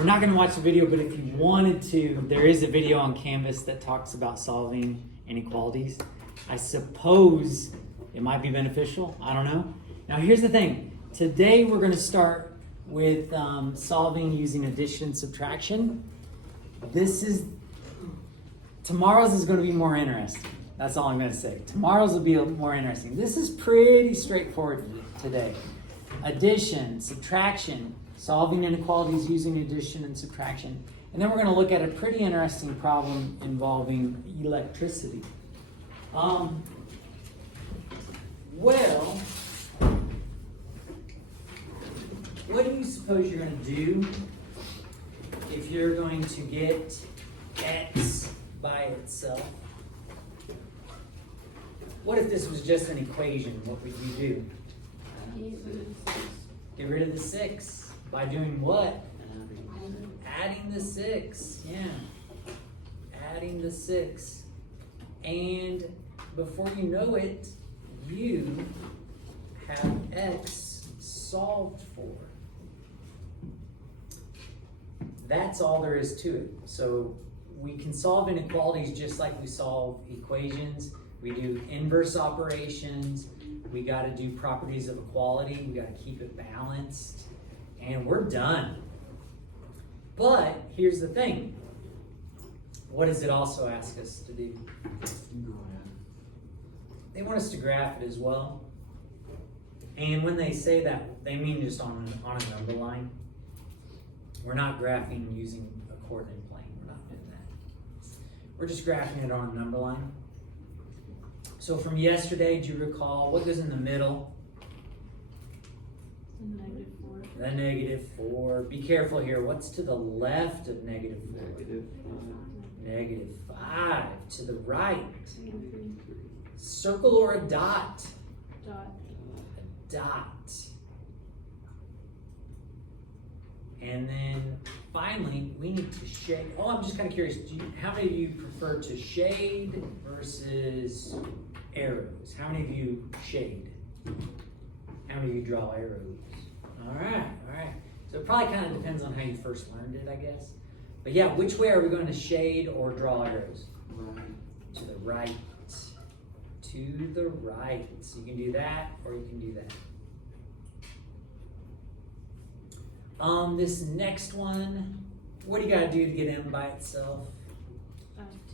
we're not going to watch the video, but if you wanted to, there is a video on Canvas that talks about solving inequalities. I suppose it might be beneficial. I don't know. Now, here's the thing. Today, we're going to start with solving using addition and subtraction. Tomorrow's is going to be more interesting. That's all I'm going to say. Tomorrow's will be more interesting. This is pretty straightforward today. Addition, subtraction, solving inequalities using addition and subtraction. And then we're going to look at a pretty interesting problem involving electricity. Well, what do you suppose you're going to do if you're going to get x by itself? What if this was just an equation? What would you do? Get rid of the 6. By doing what? Adding the 6. Yeah. Adding the 6. And before you know it, you have x solved for. That's all there is to it. So we can solve inequalities just like we solve equations. We do inverse operations. We got to do properties of equality. We got to keep it balanced. And we're done. But here's the thing. What does it also ask us to do? They want us to graph it as well. And when they say that, they mean just on a number line. We're not graphing using a coordinate plane. We're not doing that. We're just graphing it on a number line. So from yesterday, do you recall what goes in the middle? -4. The -4. Be careful here. What's to the left of -4? -5. To the right. Circle or a dot? Dot. A dot. And then finally, we need to shade. Oh, I'm just kind of curious. How many of you prefer to shade versus arrows? How many of you shade? How many of you draw arrows? All right. So it probably kind of depends on how you first learned it, I guess. But yeah, which way are we going to shade or draw arrows? To the right. To the right. So you can do that or you can do that. This next one, what do you got to do to get m by itself?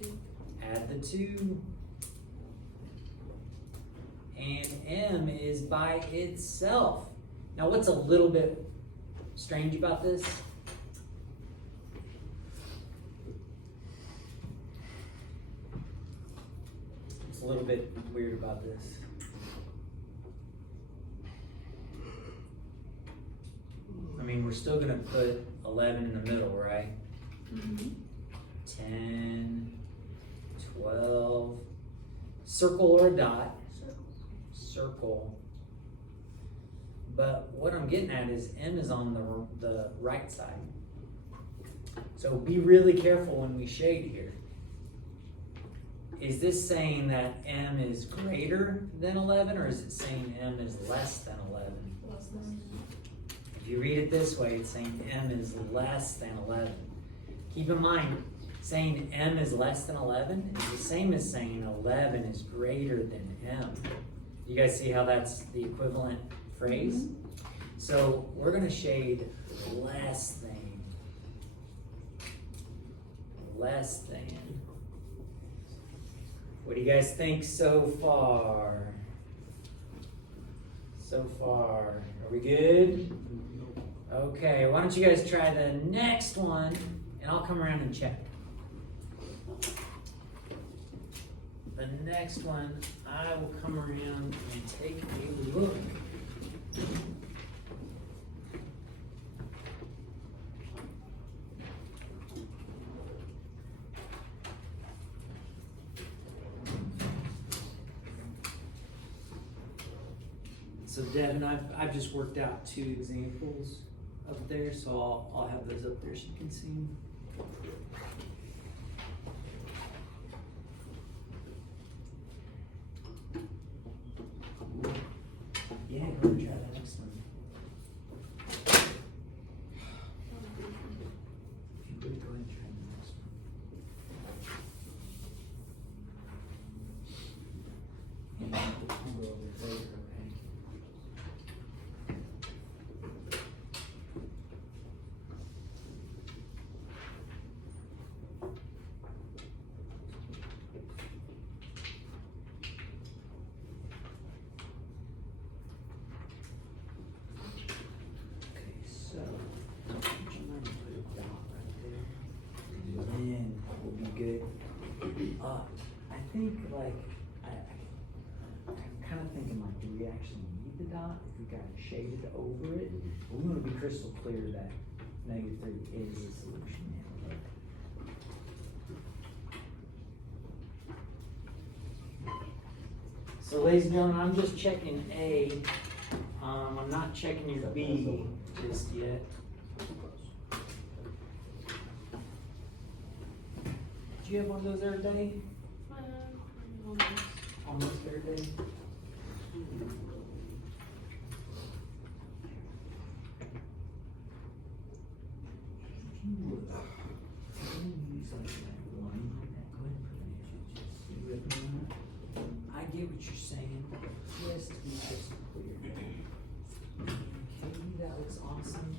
2. Add the 2. And m is by itself. Now what's a little bit strange about this? It's a little bit weird about this. I mean, we're still going to put 11 in the middle, right? 10, 12, circle or a dot. Circle. But what I'm getting at is m is on the right side. So be really careful when we shade here. Is this saying that m is greater than 11, or is it saying m is less than 11? Less than. If you read it this way, it's saying m is less than 11. Keep in mind, saying m is less than 11 is the same as saying 11 is greater than m. You guys see how that's the equivalent phrase? So we're going to shade less than. Less than. What do you guys think so far? So far. Are we good? Okay, why don't you guys try the next one, and I'll come around and check. The next one, I will come around and take a look. So Devin, I've just worked out 2 examples up there, so I'll have those up there so you can see them. Yeah, go and try that next one. think like, I'm kind of thinking like, do we actually need the dot if we got it shaded over it? But we want to be crystal clear that -3 is a solution. So ladies and gentlemen, I'm just checking A. I'm not checking your B just yet. Did you have one of those every day? Almost. Almost every day? I get what you're saying, just to be crystal clear. Okay, that looks awesome.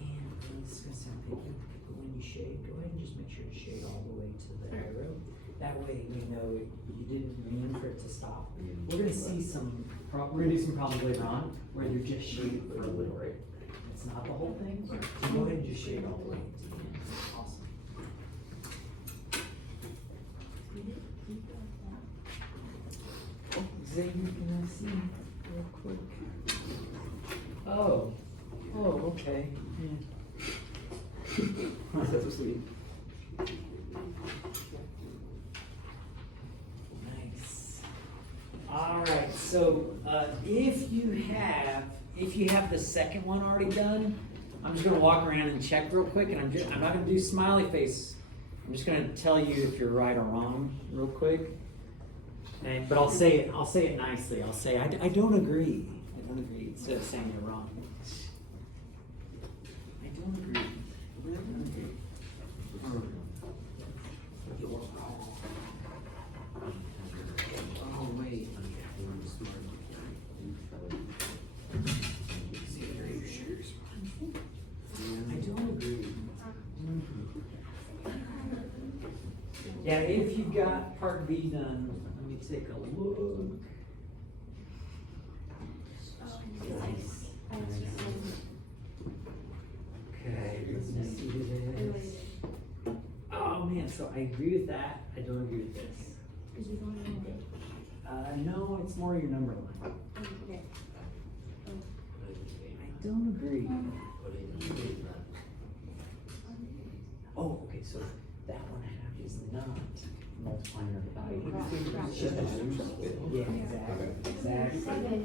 And this is gonna sound picky, but when you shade, go ahead and just make sure to shade all the way to the arrow. That way we know you didn't mean for it to stop. We're gonna see some, we're gonna do some problems later on where you're just shaded for a little bit. It's not the whole thing, so go ahead and just shade all the way to the end. Awesome. Xavier, can I see real quick? Oh, okay. That's so sweet. Nice. All right, so if you have the second one already done, I'm just gonna walk around and check real quick, and I'm not gonna do smiley face. I'm just gonna tell you if you're right or wrong real quick. But I'll say it nicely. I'll say I don't agree. I don't agree instead of saying you're wrong. I don't agree. I don't agree. Oh, wait. I don't agree. Yeah, if you got part B done, let me take a look. Nice. Okay, let's see what it is. Oh man, so I agree with that. I don't agree with this. No, it's more your number line. I don't agree. Oh, okay, so that 1/2 is not multiplying or dividing. Yeah, exactly.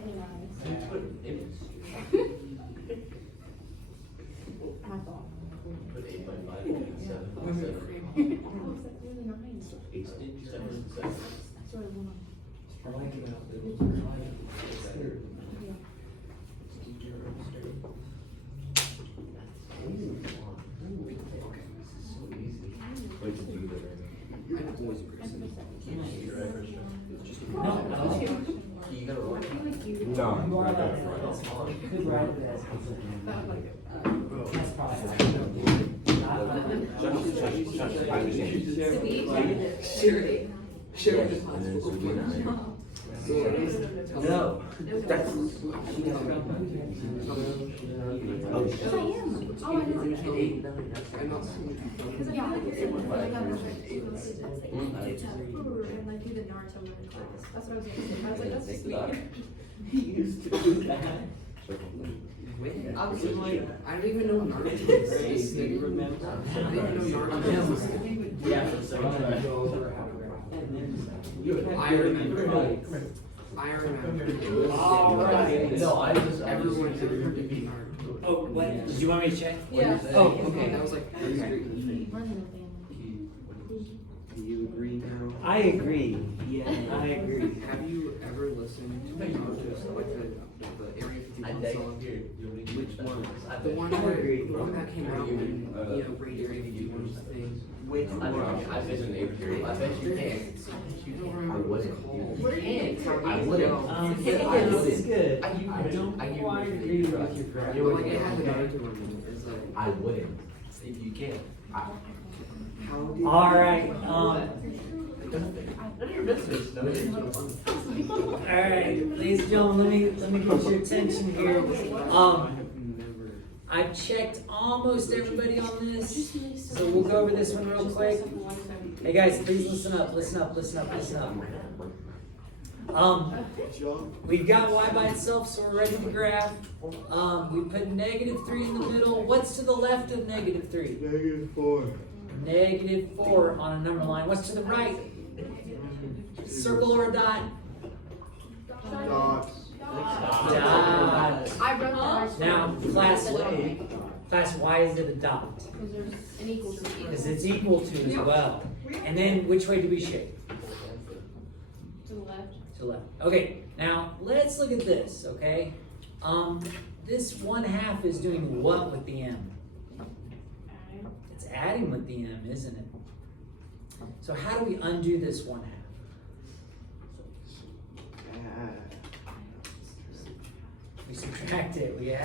Put 8 by 5 and 7 by 7. I like it out there. Wait to do that right I've always agreed. now. You're right, Christian. No, You gotta roll. you are allowed to write it small. You could write it as. That's probably. No. That's. I'm not seeing That's what I was gonna say. I was like, that's sweet. He used to do that. Wait, I was like, I don't even know Naruto exists. Do you remember? I didn't even know Naruto existed. Yeah. I remember. I remember. All right. No, I just. Everyone did to be Naruto. Oh, what? Did you want me to check? Yeah. Oh, Okay, okay. that was like. Do you agree now? I agree. Yeah, I agree. Have you ever listened to Naruto, like the Area 51 song? Which one? The one I agree. the one that came out when Raid Area 51 was a thing. Which one? I've been in 8th grade. I bet you can. You don't remember what it's called. I wouldn't. This is good. I don't I quite agree with your graph. But like it has a Naruto one. It's like. I wouldn't. If you can. How did All right. None of your business. All right, ladies and gentlemen, let me get your attention here. I've checked almost everybody on this, so we'll go over this one real quick. Hey guys, please listen up, listen up, listen up, listen up. We've got y by itself, so we're ready to graph. We put -3 in the middle. What's to the left of -3? -4. -4 on a number line. What's to the right? Circle or a dot? Dots. Dot. I wrote that. Now, class, why is it a dot? Because there's an equal to Because it's equal to as well. And then which way do we shape? to the left. To left. Okay, now let's look at this, okay? This 1/2 is doing what with the m? It's adding with the m, isn't it? So how do we undo this 1/2? We subtract it. We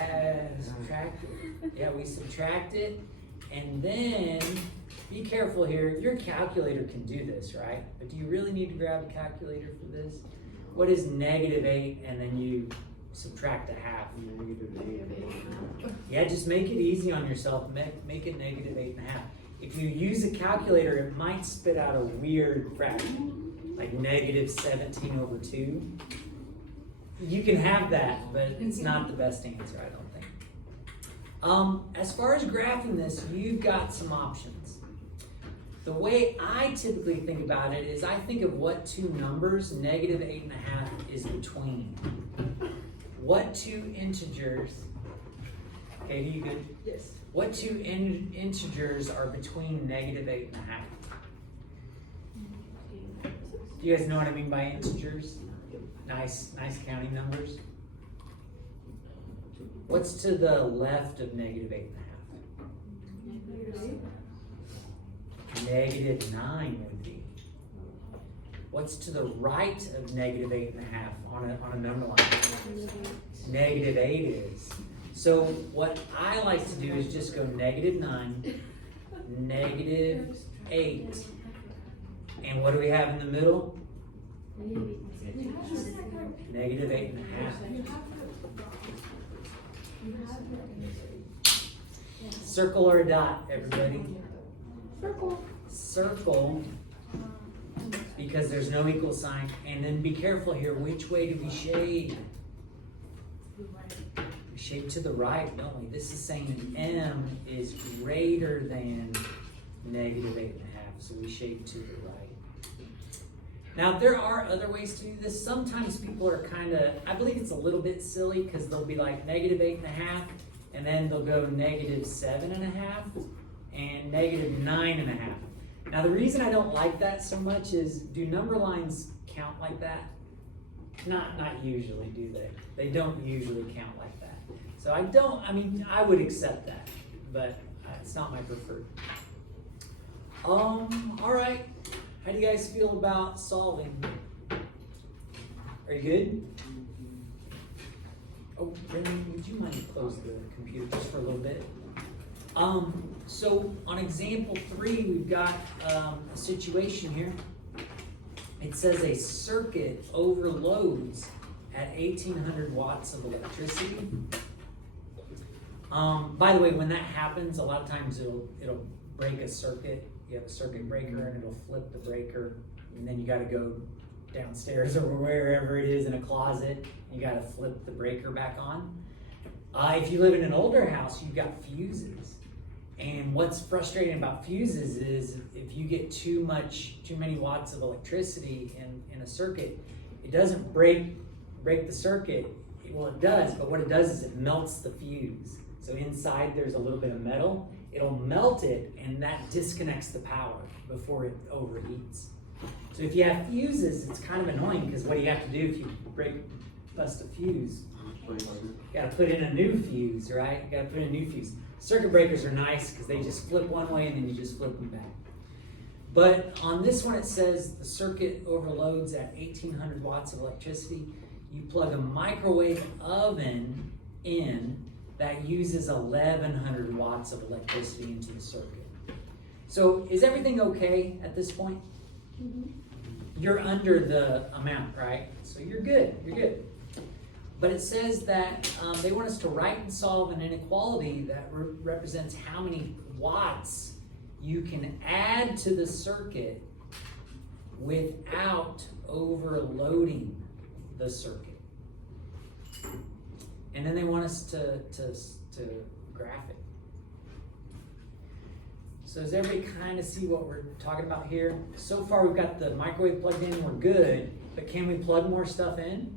subtract it. Yeah, we subtract it. And then, be careful here. Your calculator can do this, right? But do you really need to grab a calculator for this? What is -8 and then you subtract a half? Yeah, just make it easy on yourself. Make it -8.5. If you use a calculator, it might spit out a weird fraction, like -17/2. You can have that, but it's not the best answer, I don't think. As far as graphing this, you've got some options. The way I typically think about it is I think of what two numbers -8.5 is between. What two integers, Katie, you good? Yes. What two integers are between -8.5? Do you guys know what I mean by integers? Nice counting numbers. What's to the left of -8.5? -9 would be. What's to the right of -8.5 on a number line? -8 is. So what I like to do is just go -9, -8, and what do we have in the middle? -8.5. Circle or a dot, everybody? Circle. Circle, because there's no equal sign. And then be careful here, which way do we shade? We shade to the right, don't we? This is saying m is greater than -8.5, so we shade to the right. Now, there are other ways to do this. Sometimes people are kind of, I believe it's a little bit silly because they'll be like -8.5, and then they'll go -7.5 and -9.5. Now, the reason I don't like that so much is, do number lines count like that? Not usually, do they? They don't usually count like that. So I would accept that, but it's not my preferred. All right. How do you guys feel about solving? Are you good? Oh, Brendan, would you mind to close the computer just for a little bit? So on example 3, we've got a situation here. It says a circuit overloads at 1800 watts of electricity. By the way, when that happens, a lot of times it'll break a circuit. You have a circuit breaker and it'll flip the breaker, and then you got to go downstairs or wherever it is in a closet. You got to flip the breaker back on. If you live in an older house, you've got fuses. And what's frustrating about fuses is if you get too many watts of electricity in a circuit, it doesn't break the circuit. Well, it does, but what it does is it melts the fuse. So inside there's a little bit of metal. It'll melt it, and that disconnects the power before it overheats. So if you have fuses, it's kind of annoying because what do you have to do if you bust a fuse? You gotta put in a new fuse, right? You gotta put in a new fuse. Circuit breakers are nice because they just flip one way and then you just flip them back. But on this one, it says the circuit overloads at 1800 watts of electricity. You plug a microwave oven in that uses 1100 watts of electricity into the circuit. So is everything okay at this point? Mm-hmm. You're under the amount, right? So you're good, you're good. But it says that they want us to write and solve an inequality that represents how many watts you can add to the circuit without overloading the circuit. And then they want us to graph it. So does everybody kind of see what we're talking about here? So far we've got the microwave plugged in, we're good, but can we plug more stuff in?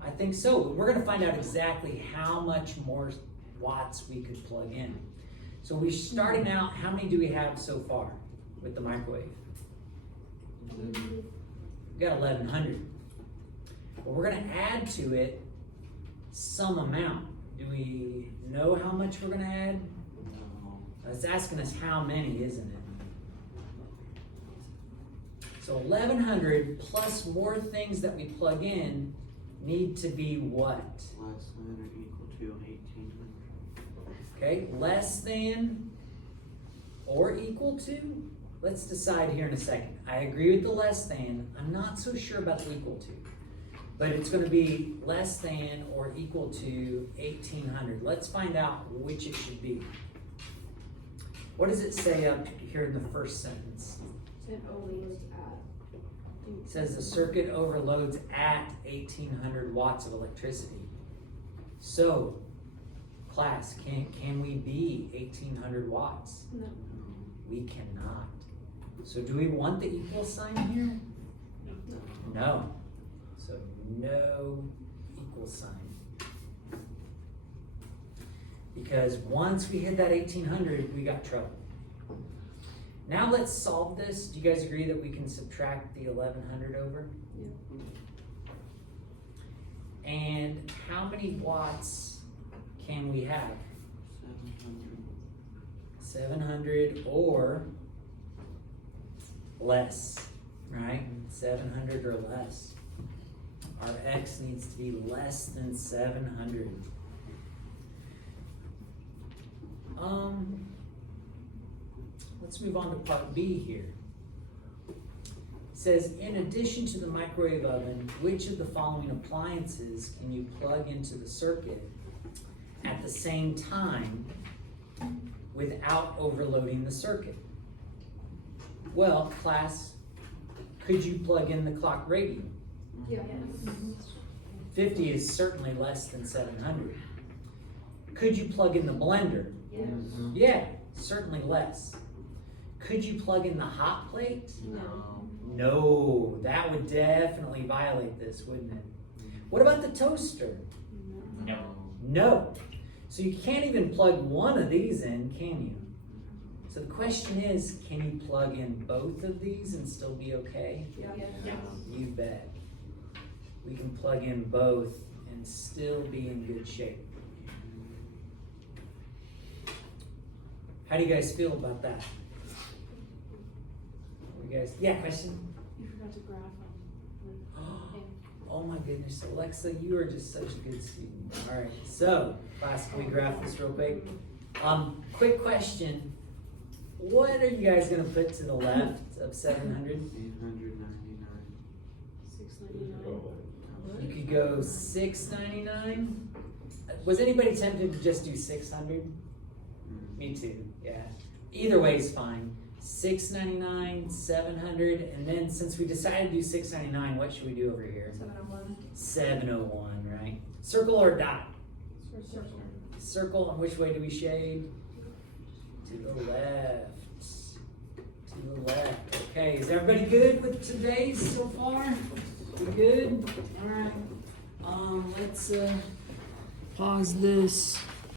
I think so. We're gonna find out exactly how much more watts we could plug in. So we're starting out, how many do we have so far with the microwave? We got 1,100. Well, we're gonna add to it some amount. Do we know how much we're gonna add? It's asking us how many, isn't it? So 1,100 plus more things that we plug in need to be what? Less than or equal to 1,800. Okay, less than or equal to? Let's decide here in a second. I agree with the less than. I'm not so sure about the equal to. But it's going to be less than or equal to 1,800. Let's find out which it should be. What does it say up here in the first sentence? It overloads at. It says the circuit overloads at 1,800 watts of electricity. So, class, can we be 1,800 watts? No. We cannot. So do we want the equal sign here? No. So no equal sign. Because once we hit that 1,800, we got trouble. Now let's solve this. Do you guys agree that we can subtract the 1,100 over? Yeah. And how many watts can we have? 700 or less, right? 700 or less. Our X needs to be less than 700. Let's move on to part B here. It says, in addition to the microwave oven, which of the following appliances can you plug into the circuit at the same time without overloading the circuit? Well, class, could you plug in the clock radio? Yeah. 50 is certainly less than 700. Could you plug in the blender? Yes. Yeah, certainly less. Could you plug in the hot plate? No. No, that would definitely violate this, wouldn't it? What about the toaster? No. No. So you can't even plug one of these in, can you? So the question is, can you plug in both of these and still be okay? Yeah. You bet. We can plug in both and still be in good shape. How do you guys feel about that? You guys, yeah, question? You forgot to graph them. Oh my goodness, Alexa, you are just such a good student. All right, so class, can we graph this real quick? Quick question. What are you guys gonna put to the left of 700? 899. 699. You could go 699. Was anybody tempted to just do 600? Me too, yeah. Either way is fine. 699, 700, and then since we decided to do 699, what should we do over here? 701. 701, right? Circle or dot? Circle. Circle, and which way do we shade? To the left. To the left. Okay, is everybody good with today's so far? We good? All right. Let's pause this.